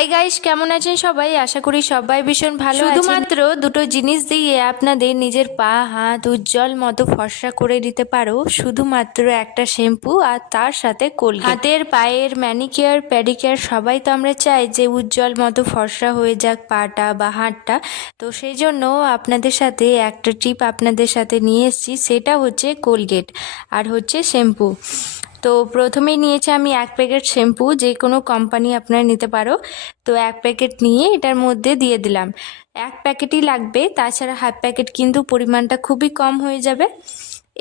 Hi guys কেমন আছেন সবাই? আশা করি সবাই ভীষণ ভালো শুধুমাত্র দুটো জিনিস দিয়ে আপনাদের নিজের পা হাত উজ্জ্বল মতো ফর্সা করে দিতে পারো। শুধুমাত্র একটা শ্যাম্পু আর তার সাথে কোলগেট। হাতের পায়ের ম্যানিকিয়ার প্যাডিকিয়ার সবাই তো আমরা চাই যে উজ্জ্বল মতো ফর্সা হয়ে যাক পাটা বা হাতটা। তো সেই জন্য আপনাদের সাথে একটা টিপ আপনাদের সাথে নিয়ে এসেছি সেটা হচ্ছে কোলগেট আর হচ্ছে শ্যাম্পু। তো প্রথমেই নিয়েছি আমি এক প্যাকেট শ্যাম্পু, যে কোনো কোম্পানি আপনার নিতে পারো। তো এক প্যাকেট নিয়ে এটার মধ্যে দিয়ে দিলাম। এক প্যাকেটই লাগবে, তাছাড়া হাফ প্যাকেট কিন্তু পরিমাণটা খুবই কম হয়ে যাবে।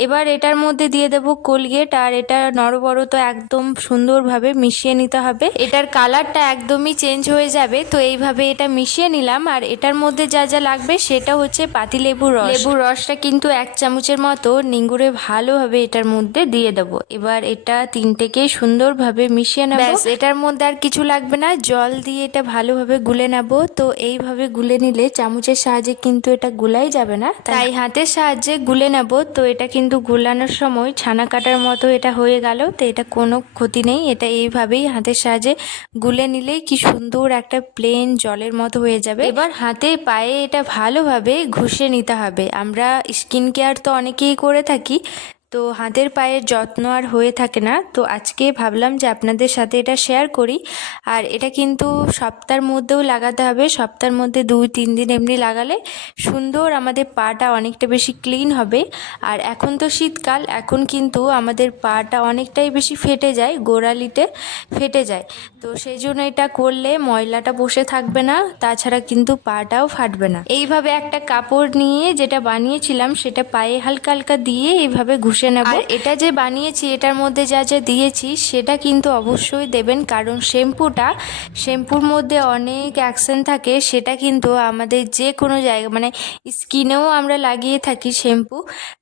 এবার এটার মধ্যে দিয়ে দেব কোলগেট আর এটা নরবর তো একদম সুন্দরভাবে মিশিয়ে নিতে হবে। এটার কালারটা একদমই চেঞ্জ হয়ে যাবে, তো এইভাবে এটা মিশিয়ে নিলাম আর এটার মধ্যে যা যা লাগবে সেটা হচ্ছে পাতিলেবুর রস। লেবুর রসটা কিন্তু এক চামচের মতো নিঙ্গুরে ভালোভাবে এটার মধ্যে দিয়ে দেবো। এবার এটা তিনটেকে সুন্দরভাবে মিশিয়ে নেব। এটার মধ্যে আর কিছু লাগবে না, জল দিয়ে এটা ভালোভাবে গুলে নেব। তো এইভাবে গুলে নিলে চামচের সাহায্যে কিন্তু এটা গুলাই যাবে না। তাই হাতের সাহায্যে গুলে নেব, তো এটা কিন্তু গুলানোর সময় ছানা কাটার মতো এটা হয়ে গেল, তো এটা কোনো ক্ষতি নেই। এটা এইভাবেই হাতের সাহায্যে গুলে নিলেই কি সুন্দর একটা প্লেন জলের মতো হয়ে যাবে। এবার হাতে পায়ে এটা ভালোভাবে ঘষে নিতে হবে। আমরা স্কিন কেয়ার তো অনেকেই করে থাকি তো হাতের পায়ের যত্ন আর হয়ে থাকে না। তো আজকে ভাবলাম যে আপনাদের সাথে এটা শেয়ার করি। আর এটা কিন্তু সপ্তাহের মধ্যেও লাগাতে হবে। সপ্তাহের মধ্যে দুই, তিন দিন এমনি লাগালে সুন্দর আমাদের পাটা অনেকটা বেশি ক্লিন হবে। আর এখন তো শীতকাল, এখন কিন্তু আমাদের পাটা অনেকটাই বেশি ফেটে যায়, গোড়ালিতে ফেটে যায়। তো সেই জন্য এটা করলে ময়লাটা বসে থাকবে না, তাছাড়া কিন্তু পাটাও ফাটবে না। এইভাবে একটা কাপড় নিয়ে যেটা বানিয়েছিলাম, সেটা পায়ে হালকা হালকা দিয়ে এইভাবে ঘষে নেব। আর এটা যে বানিয়েছি এটার মধ্যে যা যা দিয়েছি সেটা কিন্তু অবশ্যই দেবেন। কারণ শ্যাম্পুটা শ্যাম্পুর মধ্যে অনেক অ্যাকশন থাকে সেটা কিন্তু আমাদের যে কোনো জায়গা মানে স্কিনেও আমরা লাগিয়ে থাকি শ্যাম্পু।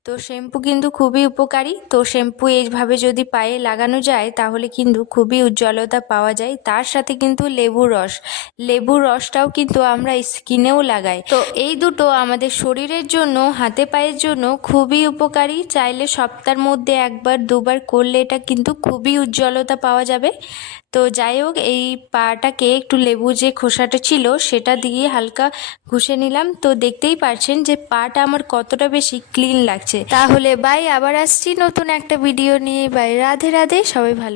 তো শ্যাম্পু কিন্তু খুবই উপকারী। তো শ্যাম্পু এইভাবে যদি পায়ে লাগানো যায় তাহলে কিন্তু খুবই উজ্জ্বলতা পাওয়া যায়। তার সাথে কিন্তু লেবুর রস। লেবুর রসটাও কিন্তু আমরা স্কিনেও লাগাই। তো এই দুটো আমাদের শরীরের জন্য হাতে পায়ের জন্য খুবই উপকারী। চাইলে সপ্তাহের মধ্যে একবার, দুবার করলে এটা কিন্তু খুবই উজ্জ্বলতা পাওয়া যাবে। তো যাই হোক, এই পাটাকে একটু লেবু যে খোসাটা ছিল, সেটা দিয়ে হালকা ঘুষে নিলাম। তো দেখতেই পারছেন যে পাটা আমার কতটা বেশি ক্লিন লাগছে। তাহলে বাই, আবার আসছি নতুন একটা ভিডিও নিয়ে। বাই, রাধে রাধে, সবাই ভালো